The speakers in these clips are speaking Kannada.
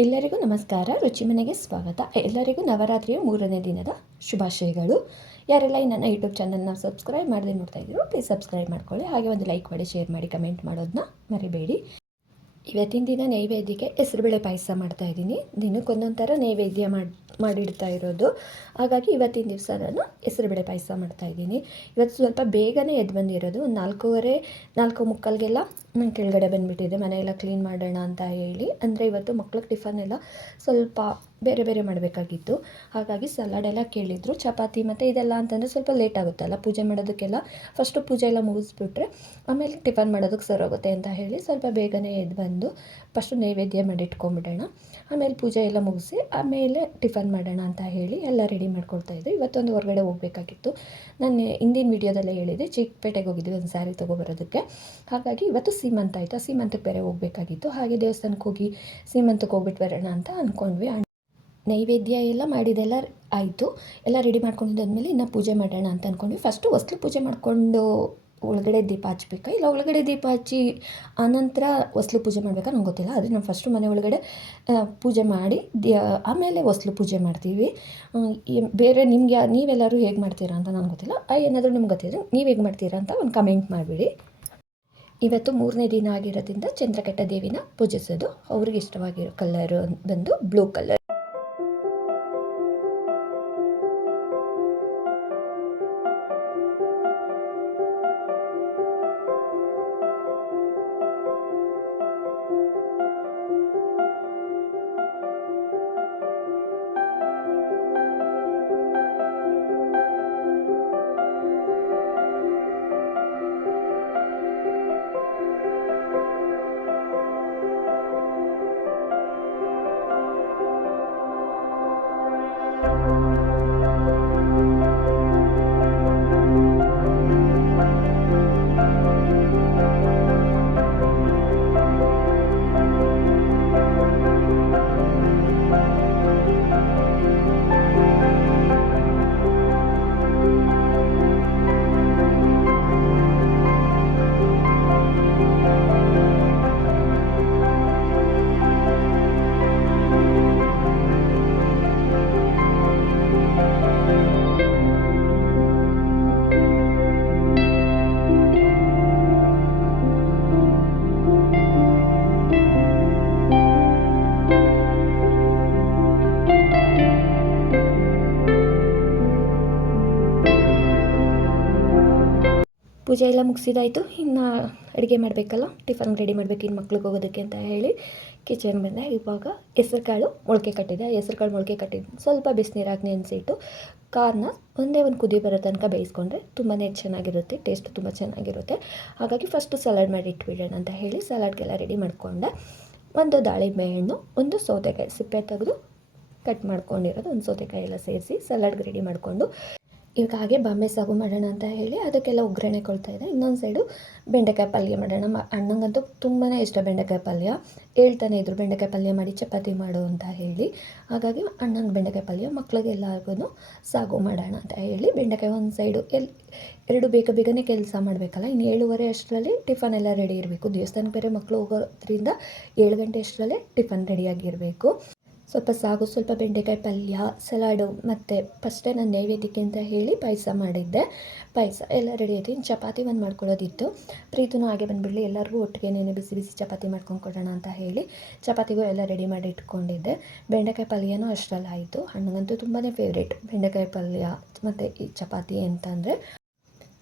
ಎಲ್ಲರಿಗೂ ನಮಸ್ಕಾರ. ರುಚಿ ಮನೆಗೆ ಸ್ವಾಗತ. ಎಲ್ಲರಿಗೂ ನವರಾತ್ರಿಯ 3ನೇ ದಿನದ ಶುಭಾಶಯಗಳು. ಯಾರೆಲ್ಲ ನನ್ನ ಯೂಟ್ಯೂಬ್ ಚಾನಲ್ನ ಸಬ್ಸ್ಕ್ರೈಬ್ ಮಾಡದೆ ನೋಡ್ತಾ ಇದ್ದೀರೋ ಪ್ಲೀಸ್ ಸಬ್ಸ್ಕ್ರೈಬ್ ಮಾಡ್ಕೊಳ್ಳಿ. ಹಾಗೆ ಒಂದು ಲೈಕ್ ಮಾಡಿ, ಶೇರ್ ಮಾಡಿ, ಕಮೆಂಟ್ ಮಾಡೋದನ್ನ ಮರಿಬೇಡಿ. ಇವತ್ತಿನ ದಿನ ನೈವೇದ್ಯಕ್ಕೆ ಹೆಸರುಬೇಳೆ ಪಾಯಸ ಮಾಡ್ತಾಯಿದ್ದೀನಿ. ದಿನಕ್ಕೊಂದೊಂದು ಥರ ನೈವೇದ್ಯ ಮಾಡಿಡ್ತಾ ಇರೋದು. ಹಾಗಾಗಿ ಇವತ್ತಿನ ದಿವಸ ನಾನು ಹೆಸರುಬೇಳೆ ಪಾಯಸ ಮಾಡ್ತಾಯಿದ್ದೀನಿ. ಇವತ್ತು ಸ್ವಲ್ಪ ಬೇಗನೆ ಎದ್ದು ಬಂದಿರೋದು. 4:15 4:45ಗೆಲ್ಲ ನಾನು ಕೆಳಗಡೆ ಬಂದುಬಿಟ್ಟಿದ್ದೆ ಮನೆಯೆಲ್ಲ ಕ್ಲೀನ್ ಮಾಡೋಣ ಅಂತ ಹೇಳಿ. ಅಂದರೆ ಇವತ್ತು ಮಕ್ಳಿಗೆ ಟಿಫನ್ ಎಲ್ಲ ಸ್ವಲ್ಪ ಬೇರೆ ಬೇರೆ ಮಾಡಬೇಕಾಗಿತ್ತು. ಹಾಗಾಗಿ ಸಲಾಡೆಲ್ಲ ಕೇಳಿದರು. ಚಪಾತಿ ಮತ್ತು ಇದೆಲ್ಲ ಅಂತಂದರೆ ಸ್ವಲ್ಪ ಲೇಟ್ ಆಗುತ್ತಲ್ಲ ಪೂಜೆ ಮಾಡೋದಕ್ಕೆಲ್ಲ. ಫಸ್ಟು ಪೂಜೆ ಎಲ್ಲ ಮುಗಿಸ್ಬಿಟ್ರೆ ಆಮೇಲೆ ಟಿಫನ್ ಮಾಡೋದಕ್ಕೆ ಸರೋಗುತ್ತೆ ಅಂತ ಹೇಳಿ ಸ್ವಲ್ಪ ಬೇಗನೆ ಎದ್ದು ಬಂದು ಫಸ್ಟು ನೈವೇದ್ಯ ಮಾಡಿಟ್ಕೊಂಬಿಡೋಣ, ಆಮೇಲೆ ಪೂಜೆ ಎಲ್ಲ ಮುಗಿಸಿ ಆಮೇಲೆ ಟಿಫನ್ ಮಾಡೋಣ ಅಂತ ಹೇಳಿ ಎಲ್ಲ ರೆಡಿ ಮಾಡ್ಕೊಳ್ತಾಯಿದ್ದೆ. ಇವತ್ತೊಂದು ಹೊರಗಡೆ ಹೋಗಬೇಕಾಗಿತ್ತು. ನಾನು ಹಿಂದಿನ ವೀಡಿಯೋದಲ್ಲೇ ಹೇಳಿದೆ, ಚಿಕ್ಕಪೇಟೆಗೆ ಹೋಗಿದ್ವಿ ಒಂದು ಸ್ಯಾರಿ ತೊಗೊಬರೋದಕ್ಕೆ. ಹಾಗಾಗಿ ಇವತ್ತು ಸೀಮಂತ ಆಯಿತು. ಆ ಸೀಮಂತಕ್ಕೆ ಬೇರೆ ಹೋಗಬೇಕಾಗಿತ್ತು. ಹಾಗೆ ದೇವಸ್ಥಾನಕ್ಕೆ ಹೋಗಿ ಸೀಮಂತಕ್ಕೆ ಹೋಗ್ಬಿಟ್ಟು ಬರೋಣ ಅಂತ ಅಂದ್ಕೊಂಡ್ವಿ. ನೈವೇದ್ಯ ಎಲ್ಲ ಮಾಡಿದೆಲ್ಲ ಆಯಿತು. ಎಲ್ಲ ರೆಡಿ ಮಾಡ್ಕೊಂಡಿದ್ದಾದ್ಮೇಲೆ ಇನ್ನು ಪೂಜೆ ಮಾಡೋಣ ಅಂತ ಅಂದ್ಕೊಂಡ್ವಿ. ಫಸ್ಟು ಹೊಸ್ಲು ಪೂಜೆ ಮಾಡಿಕೊಂಡು ಒಳಗಡೆ ದೀಪ ಹಚ್ಬೇಕಾ ಇಲ್ಲ ಒಳಗಡೆ ದೀಪ ಹಚ್ಚಿ ಆನಂತರ ಹೊಸ್ಲು ಪೂಜೆ ಮಾಡಬೇಕಾ ನಂಗೆ ಗೊತ್ತಿಲ್ಲ. ಆದರೆ ನಾವು ಫಸ್ಟು ಮನೆ ಒಳಗಡೆ ಪೂಜೆ ಮಾಡಿ ಆಮೇಲೆ ಹೊಸ್ಲು ಪೂಜೆ ಮಾಡ್ತೀವಿ. ಬೇರೆ ನಿಮಗೆ ನೀವೆಲ್ಲರೂ ಹೇಗೆ ಮಾಡ್ತೀರಾ ಅಂತ ನನಗೆ ಗೊತ್ತಿಲ್ಲ. ಏನಾದರೂ ನಿಮ್ಗೆ ಗೊತ್ತಿದ್ರೆ ನೀವು ಹೇಗೆ ಮಾಡ್ತೀರಾ ಅಂತ ಒಂದು ಕಮೆಂಟ್ ಮಾಡಿಬಿಡಿ. ಇವತ್ತು 3ನೇ ದಿನ ಆಗಿರೋದ್ರಿಂದ ಚಂದ್ರಕಟ್ಟ ದೇವಿನ ಪೂಜಿಸೋದು. ಅವ್ರಿಗೆ ಇಷ್ಟವಾಗಿರೋ ಕಲರು ಬಂದು ಬ್ಲೂ ಕಲರ್. ಪೂಜೆ ಎಲ್ಲ ಮುಗಿಸಿದಾಯಿತು. ಇನ್ನು ಅಡುಗೆ ಮಾಡಬೇಕಲ್ಲ, ಟಿಫನ್ ರೆಡಿ ಮಾಡಬೇಕು ಇನ್ನು ಮಕ್ಳಿಗೆ ಹೋಗೋದಕ್ಕೆ ಅಂತ ಹೇಳಿ ಕಿಚನ್ ಬಂದೆ. ಇವಾಗ ಹೆಸ್ರು ಕಾಳು ಮೊಳಕೆ ಕಟ್ಟಿದೆ. ಹೆಸ್ರು ಕಾಳು ಮೊಳಕೆ ಕಟ್ಟಿದ್ದು ಸ್ವಲ್ಪ ಬಿಸಿನೀರಾಗಿ ನೆನೆಸಿಟ್ಟು ಕಾರ್ನ ಒಂದೇ ಒಂದು ಕುದಿ ಬರೋ ತನಕ ಬೇಯಿಸ್ಕೊಂಡ್ರೆ ತುಂಬಾ ಚೆನ್ನಾಗಿರುತ್ತೆ, ಟೇಸ್ಟ್ ತುಂಬ ಚೆನ್ನಾಗಿರುತ್ತೆ. ಹಾಗಾಗಿ ಫಸ್ಟು ಸಲಾಡ್ ಮಾಡಿ ಇಟ್ಬಿಡೋಣ ಅಂತ ಹೇಳಿ ಸಲಾಡ್ಗೆಲ್ಲ ರೆಡಿ ಮಾಡಿಕೊಂಡೆ. ಒಂದು ದಾಳಿಂಬೆ ಹಣ್ಣು, ಒಂದು ಸೌತೆಕಾಯಿ ಸಿಪ್ಪೆ ತೆಗೆದು ಕಟ್ ಮಾಡ್ಕೊಂಡಿರೋದು, ಒಂದು ಸೌತೆಕಾಯಿ ಎಲ್ಲ ಸೇರಿಸಿ ಸಲಾಡ್ಗೆ ರೆಡಿ ಮಾಡಿಕೊಂಡು ಇವಾಗ ಹಾಗೆ ಬಾಂಬೆ ಸಾಗು ಮಾಡೋಣ ಅಂತ ಹೇಳಿ ಅದಕ್ಕೆಲ್ಲ ಒಗ್ಗರಣೆ ಕೊಳ್ತಾ ಇದೆ. ಇನ್ನೊಂದು ಸೈಡು ಬೆಂಡೆಕಾಯಿ ಪಲ್ಯ ಮಾಡೋಣ. ಅಣ್ಣಂಗಂತೂ ತುಂಬಾ ಇಷ್ಟ ಬೆಂಡೆಕಾಯಿ ಪಲ್ಯ. ಹೇಳ್ತಾನೆ ಇದ್ರು ಬೆಂಡೆಕಾಯಿ ಪಲ್ಯ ಮಾಡಿ ಚಪಾತಿ ಮಾಡು ಅಂತ ಹೇಳಿ. ಹಾಗಾಗಿ ಅಣ್ಣಂಗೆ ಬೆಂಡೆಕಾಯಿ ಪಲ್ಯ, ಮಕ್ಳಿಗೆಲ್ಲರಿಗೂ ಸಾಗು ಮಾಡೋಣ ಅಂತ ಹೇಳಿ ಬೆಂಡೆಕಾಯಿ ಒಂದು ಸೈಡು ಎರಡು ಬೇಗನೆ ಕೆಲಸ ಮಾಡಬೇಕಲ್ಲ. ಇನ್ನು 7:30 ಅಷ್ಟರಲ್ಲಿ ಟಿಫನ್ ಎಲ್ಲ ರೆಡಿ ಇರಬೇಕು. ದೇವಸ್ಥಾನಕ್ಕೆ ಬೇರೆ ಮಕ್ಕಳು ಹೋಗೋದ್ರಿಂದ 7 ಗಂಟೆ ಅಷ್ಟರಲ್ಲೇ ಟಿಫನ್ ರೆಡಿಯಾಗಿರಬೇಕು. ಸ್ವಲ್ಪ ಸಾಗು, ಸ್ವಲ್ಪ ಬೆಂಡೆಕಾಯಿ ಪಲ್ಯ, ಸಲಾಡು ಮತ್ತು ಫಸ್ಟೇ ನಾನು ನೈವೇದ್ಯಕ್ಕೆ ಅಂತ ಹೇಳಿ ಪಾಯಸ ಮಾಡಿದ್ದೆ. ಪಾಯಸ ಎಲ್ಲ ರೆಡಿ ಆಯಿತು. ಇನ್ನು ಚಪಾತಿ ಒಂದು ಮಾಡ್ಕೊಳ್ಳೋದಿತ್ತು. ಪ್ರೀತನೂ ಹಾಗೆ ಬಂದುಬಿಡಲಿ, ಎಲ್ಲರಿಗೂ ಒಟ್ಟಿಗೆ ಬಿಸಿ ಬಿಸಿ ಚಪಾತಿ ಮಾಡ್ಕೊಂಡು ಕೊಡೋಣ ಅಂತ ಹೇಳಿ ಚಪಾತಿಗೂ ಎಲ್ಲ ರೆಡಿ ಮಾಡಿ ಇಟ್ಕೊಂಡಿದ್ದೆ. ಬೆಂಡೆಕಾಯಿ ಪಲ್ಯನೂ ಅಷ್ಟರಲ್ಲಿ ಆಯಿತು. ಹಣ್ಣಂಗಂತೂ ತುಂಬಾ ಫೇವ್ರೇಟ್ ಬೆಂಡೆಕಾಯಿ ಪಲ್ಯ ಮತ್ತು ಈ ಚಪಾತಿ ಅಂತಂದರೆ.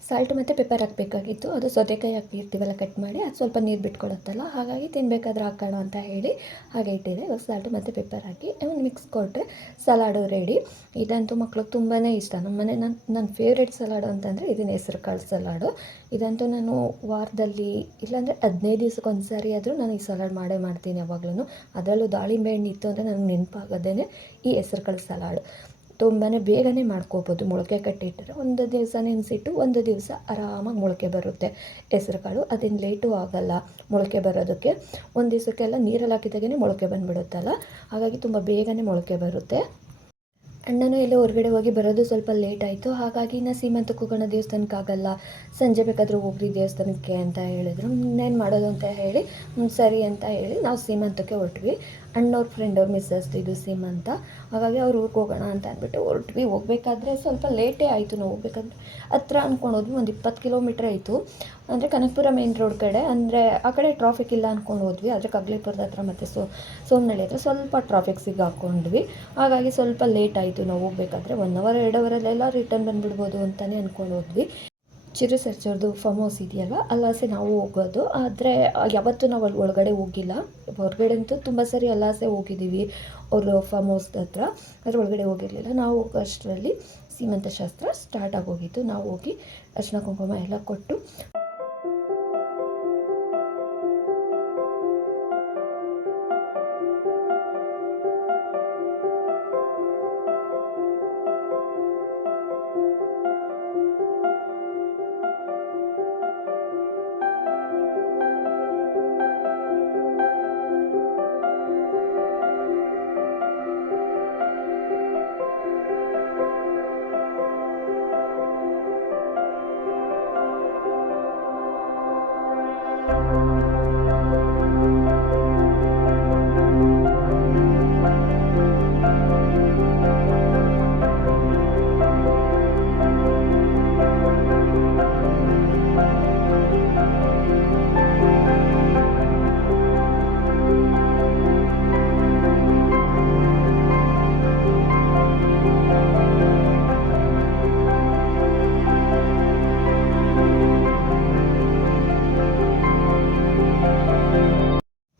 ಸಾಲ್ಟ್ ಮತ್ತು ಪೆಪ್ಪರ್ ಹಾಕಬೇಕಾಗಿತ್ತು. ಅದು ಸೌತೆಕಾಯಿ ಹಾಕಿರ್ತೀವಲ್ಲ ಕಟ್ ಮಾಡಿ, ಅದು ಸ್ವಲ್ಪ ನೀರು ಬಿಟ್ಕೊಡುತ್ತಲ್ಲ, ಹಾಗಾಗಿ ತಿನ್ನಬೇಕಾದ್ರೆ ಹಾಕೋಣ ಅಂತ ಹೇಳಿ ಹಾಗೆ ಇಟ್ಟಿದೆ. ಇವಾಗ ಸಾಲ್ಟು ಮತ್ತು ಪೆಪ್ಪರ್ ಹಾಕಿ ಒಂದು ಮಿಕ್ಸ್ ಕೊಟ್ಟರೆ ಸಲಾಡು ರೆಡಿ. ಇದಂತೂ ಮಕ್ಳಿಗೆ ತುಂಬಾ ಇಷ್ಟ. ನಮ್ಮ ಮನೆ ನನ್ನ ಫೇವ್ರೇಟ್ ಸಲಾಡು ಅಂತಂದರೆ ಇದನ್ನ ಹೆಸ್ರು ಕಾಳು ಸಲಾಡು. ಇದಂತೂ ನಾನು ವಾರದಲ್ಲಿ ಇಲ್ಲಾಂದರೆ 15 ದಿವ್ಸಕ್ಕೆ ಒಂದು ಸಾರಿ ಆದರೂ ನಾನು ಈ ಸಲಾಡ್ ಮಾಡ್ತೀನಿ ಯಾವಾಗಲೂ. ಅದರಲ್ಲೂ ದಾಳಿಂಬೆ ಹಣ್ಣು ಇತ್ತು ಅಂದರೆ ನನಗೆ ನೆನಪಾಗೋದೇ ಈ ಹೆಸ್ರು ಕಾಳು ಸಲಾಡು. ತುಂಬಾ ಬೇಗನೆ ಮಾಡ್ಕೋಬೋದು. ಮೊಳಕೆ ಕಟ್ಟಿಟ್ಟರೆ ಒಂದು ದಿವಸ ನೆನೆಸಿಟ್ಟು ಒಂದು ದಿವಸ ಆರಾಮಾಗಿ ಮೊಳಕೆ ಬರುತ್ತೆ ಹೆಸ್ರು ಕಾಳು. ಅದೇನು ಲೇಟು ಆಗೋಲ್ಲ ಮೊಳಕೆ ಬರೋದಕ್ಕೆ. ಒಂದು ದಿವಸಕ್ಕೆಲ್ಲ ನೀರಲ್ಲಿ ಹಾಕಿದಾಗೇ ಮೊಳಕೆ ಬಂದುಬಿಡುತ್ತಲ್ಲ, ಹಾಗಾಗಿ ತುಂಬ ಬೇಗನೆ ಮೊಳಕೆ ಬರುತ್ತೆ. ಅಣ್ಣನೂ ಎಲ್ಲೋ ಹೊರಗಡೆ ಹೋಗಿ ಬರೋದು ಸ್ವಲ್ಪ ಲೇಟ್ ಆಯಿತು. ಹಾಗಾಗಿ ನಾ ಸೀಮಂತಕ್ಕೆ ಹೋಗೋಣ, ದೇವಸ್ಥಾನಕ್ಕೆ ಆಗಲ್ಲ, ಸಂಜೆ ಬೇಕಾದರೂ ಹೋಗ್ರಿ ದೇವಸ್ಥಾನಕ್ಕೆ ಅಂತ ಹೇಳಿದ್ರು. ಇನ್ನೇನು ಮಾಡೋದು ಅಂತ ಹೇಳಿ ಸರಿ ಅಂತ ಹೇಳಿ ನಾವು ಸೀಮಂತಕ್ಕೆ ಹೊರಟ್ವಿ. ಅಣ್ಣವ್ರ ಫ್ರೆಂಡ್ ಅವ್ರ ಮಿಸ್ಸಸ್ದು ಇದು ಸೇಮ್ ಅಂತ. ಹಾಗಾಗಿ ಅವ್ರ ಊರಿಗೆ ಹೋಗೋಣ ಅಂತ ಅಂದ್ಬಿಟ್ಟು ಹೊರಟ್ವಿ. ಹೋಗ್ಬೇಕಾದ್ರೆ ಸ್ವಲ್ಪ ಲೇಟೇ ಆಯಿತು. ನಾವು ಹೋಗ್ಬೇಕಾದ್ರೆ ಹತ್ರ ಅಂದ್ಕೊಂಡು ಒಂದು 20 ಕಿಲೋಮೀಟ್ರ್ ಆಯಿತು. ಅಂದರೆ ಕನಕಪುರ ಮೇನ್ ರೋಡ್ ಕಡೆ, ಅಂದರೆ ಆ ಕಡೆ ಟ್ರಾಫಿಕ್ ಇಲ್ಲ ಅಂದ್ಕೊಂಡು ಹೋದ್ವಿ. ಆದರೆ ಕಗ್ಲಿಪುರದ ಹತ್ರ ಮತ್ತು ಸೋಮನಹಳ್ಳಿ ಹತ್ರ ಸ್ವಲ್ಪ ಟ್ರಾಫಿಕ್ ಸಿಗಾಕೊಂಡ್ವಿ. ಹಾಗಾಗಿ ಸ್ವಲ್ಪ ಲೇಟ್ ಆಯಿತು ನಾವು ಹೋಗ್ಬೇಕಾದ್ರೆ. 1 ಅವರ್ 2 ಅವರಲ್ಲೆಲ್ಲ ರಿಟರ್ನ್ ಬಂದುಬಿಡ್ಬೋದು ಅಂತಲೇ ಅಂದ್ಕೊಂಡು ಹೋದ್ವಿ. ಚಿರು ಸರ್ಜೋರ್ದು ಫಾರ್ಮ್ ಹೌಸ್ ಇದೆಯಲ್ವ, ಅಲ್ಲಾಸೆ ನಾವು ಹೋಗೋದು. ಆದರೆ ಯಾವತ್ತೂ ನಾವು ಅಲ್ಲಿ ಒಳಗಡೆ ಹೋಗಿಲ್ಲ. ಹೊರಗಡೆ ಅಂತೂ ತುಂಬ ಸರಿ ಅಲ್ಲಾಸೆ ಹೋಗಿದ್ದೀವಿ ಅವರು ಫಾರ್ಮ್ ಹೌಸ್ ಹತ್ರ, ಅದ್ರ ಒಳಗಡೆ ಹೋಗಿರಲಿಲ್ಲ. ನಾವು ಹೋಗೋ ಅಷ್ಟರಲ್ಲಿ ಸೀಮಂತ ಶಾಸ್ತ್ರ ಸ್ಟಾರ್ಟ್ ಆಗೋಗಿತ್ತು. ನಾವು ಹೋಗಿ ಅರ್ಶಿನ ಕುಂಕುಮ ಎಲ್ಲ ಕೊಟ್ಟು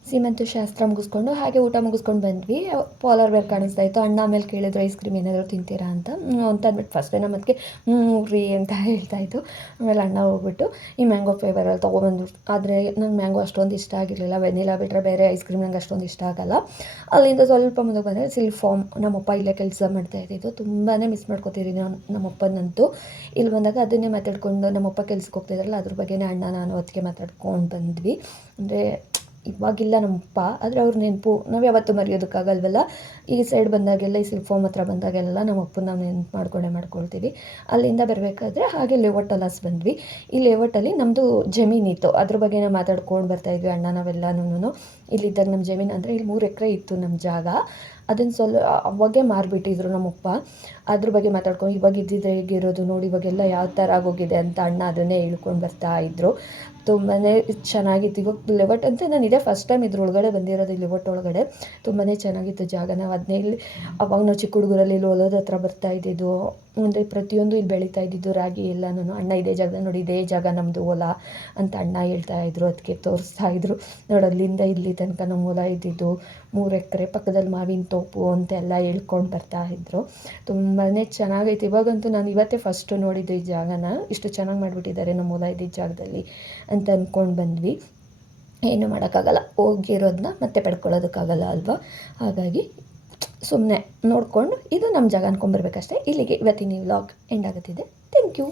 ಸೀಮಂತ ಶಾಸ್ತ್ರ ಮುಗಿಸ್ಕೊಂಡು ಹಾಗೆ ಊಟ ಮುಗಿಸ್ಕೊಂಡು ಬಂದ್ವಿ. ಪಾಲರ್ ಬೇರೆ ಕಾಣಿಸ್ತಾ ಇತ್ತು. ಅಣ್ಣ ಆಮೇಲೆ ಕೇಳಿದ್ರು ಐಸ್ ಕ್ರೀಮ್ ಏನಾದರೂ ತಿಂತೀರಾ ಅಂತ ಅಂದ್ಬಿಟ್ಟು ಫಸ್ಟೇ ನಮ್ಮದಕ್ಕೆ ರೀ ಅಂತ ಹೇಳ್ತಾಯಿತ್ತು. ಆಮೇಲೆ ಅಣ್ಣ ಹೋಗ್ಬಿಟ್ಟು ಈ ಮ್ಯಾಂಗೋ ಫ್ಲೇವರಲ್ಲಿ ತೊಗೊಬಂದ್ರು. ಆದರೆ ನಂಗೆ ಮ್ಯಾಂಗೋ ಅಷ್ಟೊಂದು ಇಷ್ಟ ಆಗಿರಲಿಲ್ಲ. ವೆನಿಲಾ ಬಿಟ್ಟರೆ ಬೇರೆ ಐಸ್ ಕ್ರೀಮ್ ನಂಗೆ ಅಷ್ಟೊಂದು ಇಷ್ಟ ಆಗೋಲ್ಲ. ಅಲ್ಲಿಂದ ಸ್ವಲ್ಪ ಮುಂದೆ ಬಂದರೆ ಸಿಲ್ಕ್ ಫಾರ್ಮ್. ನಮ್ಮಪ್ಪ ಇಲ್ಲೇ ಕೆಲಸ ಮಾಡ್ತಾಯಿದ್ದು. ತುಂಬಾ ಮಿಸ್ ಮಾಡ್ಕೊತೀರಿ ನಾನು ನಮ್ಮಪ್ಪನಂತೂ. ಇಲ್ಲಿ ಬಂದಾಗ ಅದನ್ನೇ ಮಾತಾಡ್ಕೊಂಡು, ನಮ್ಮಪ್ಪ ಕೆಲ್ಸಕ್ಕೆ ಹೋಗ್ತಾಯಿದ್ರಲ್ಲ ಅದ್ರ ಬಗ್ಗೆನೇ ಅಣ್ಣ ನಾನು ಹೊತ್ತಿಗೆ ಮಾತಾಡ್ಕೊಂಡು ಬಂದ್ವಿ. ಅಂದರೆ ಇವಾಗಿಲ್ಲ ನಮ್ಮಪ್ಪ, ಆದರೆ ಅವ್ರ ನೆನಪು ನಾವು ಯಾವತ್ತೂ ಮರೆಯೋದಕ್ಕಾಗಲ್ವಲ್ಲ. ಈ ಸೈಡ್ ಬಂದಾಗೆಲ್ಲ, ಈ ಸಿಲ್ಕ್ ಫಾರ್ಮ್ ಹತ್ರ ಬಂದಾಗೆಲ್ಲ ನಮ್ಮ ಅಪ್ಪನ ನಾವು ನೆನಪು ಮಾಡ್ಕೊಳ್ತೀವಿ. ಅಲ್ಲಿಂದ ಬರಬೇಕಾದ್ರೆ ಹಾಗೆ ಲೇಔಟ್ ಅಲಾಸ್ ಬಂದ್ವಿ. ಈ ಲೇಔಟಲ್ಲಿ ನಮ್ಮದು ಜಮೀನಿತ್ತು, ಅದ್ರ ಬಗ್ಗೆ ನಾವು ಮಾತಾಡ್ಕೊಂಡು ಬರ್ತಾಯಿದ್ವಿ ಅಣ್ಣ ನಾವೆಲ್ಲನೂ. ಇಲ್ಲಿದ್ದಾಗ ನಮ್ಮ ಜಮೀನು ಅಂದರೆ ಇಲ್ಲಿ 3 ಎಕರೆ ಇತ್ತು ನಮ್ಮ ಜಾಗ. ಅದನ್ನು ಅವಾಗೇ ಮಾರಿಬಿಟ್ಟಿದ್ರು ನಮ್ಮಪ್ಪ. ಅದ್ರ ಬಗ್ಗೆ ಮಾತಾಡ್ಕೊಂಡು ಇವಾಗ ಇದ್ದಿದ್ರೆ ಹೇಗಿರೋದು ನೋಡಿ, ಇವಾಗೆಲ್ಲ ಯಾವ ಥರ ಆಗೋಗಿದೆ ಅಂತ ಅಣ್ಣ ಅದನ್ನೇ ಹೇಳ್ಕೊಂಡು ಬರ್ತಾಯಿದ್ರು. ತುಂಬಾ ಚೆನ್ನಾಗಿತ್ತು. ಇವಾಗ ಲೇಔಟ್ ಅಂತ ನಾನು ಇದೇ ಫಸ್ಟ್ ಟೈಮ್ ಇದ್ರ ಒಳಗಡೆ ಬಂದಿರೋದು. ಈ ಲೇಔಟ್ ಒಳಗಡೆ ತುಂಬಾ ಚೆನ್ನಾಗಿತ್ತು ಜಾಗ. ನಾವು ಅದನ್ನೇ ಇಲ್ಲಿ ಅವಾಗ ನಾವು ಚಿಕ್ಕ ಹುಡುಗರಲ್ಲಿ ಇಲ್ಲಿ ಹೊಲದ ಹತ್ರ ಬರ್ತಾಯಿದ್ದಿದ್ದು. ಅಂದರೆ ಪ್ರತಿಯೊಂದು ಇಲ್ಲಿ ಬೆಳೀತಾ ಇದ್ದಿದ್ದು ರಾಗಿ ಎಲ್ಲನೂ. ಅಣ್ಣ ಇದೇ ಜಾಗದಲ್ಲಿ ನೋಡಿ, ಇದೇ ಜಾಗ ನಮ್ಮದು ಹೊಲ ಅಂತ ಅಣ್ಣ ಹೇಳ್ತಾಯಿದ್ರು. ಅದಕ್ಕೆ ತೋರಿಸ್ತಾಯಿದ್ರು ನೋಡಿ, ಅಲ್ಲಿಂದ ಇಲ್ಲಿ ತನಕ ನಮ್ಮ ಹೊಲ ಇದ್ದಿದ್ದು 3 ಎಕರೆ, ಪಕ್ಕದಲ್ಲಿ ಮಾವಿನ ತೋಪು ಅಂತೆಲ್ಲ ಹೇಳ್ಕೊಂಡು ಬರ್ತಾಯಿದ್ರು. ತುಂಬಾ ಚೆನ್ನಾಗೈತೆ. ಇವಾಗಂತೂ ನಾನು ಇವತ್ತೇ ಫಸ್ಟು ನೋಡಿದ್ದು ಈ ಜಾಗನ. ಇಷ್ಟು ಚೆನ್ನಾಗಿ ಮಾಡಿಬಿಟ್ಟಿದ್ದಾರೆ ನಮ್ಮ ಹೊಲ ಇದ್ದಿದ್ದ ಜಾಗದಲ್ಲಿ ಅಂತ ಅಂದ್ಕೊಂಡು ಬಂದ್ವಿ. ಏನು ಮಾಡೋಕ್ಕಾಗಲ್ಲ, ಹೋಗಿರೋದನ್ನ ಮತ್ತೆ ಪಡ್ಕೊಳ್ಳೋದಕ್ಕಾಗಲ್ಲ ಅಲ್ವಾ. ಹಾಗಾಗಿ ಸುಮ್ಮನೆ ನೋಡಿಕೊಂಡು ಇದು ನಮ್ಮ ಜಾಗ ಅಂದ್ಕೊಂಬರ್ಬೇಕಷ್ಟೇ. ಇಲ್ಲಿಗೆ ಇವತ್ತಿನ ವ್ಲಾಗ್ ಎಂಡ್ ಆಗುತ್ತಿದೆ. Thank you.